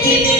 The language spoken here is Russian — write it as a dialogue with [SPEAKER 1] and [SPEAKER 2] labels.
[SPEAKER 1] дети.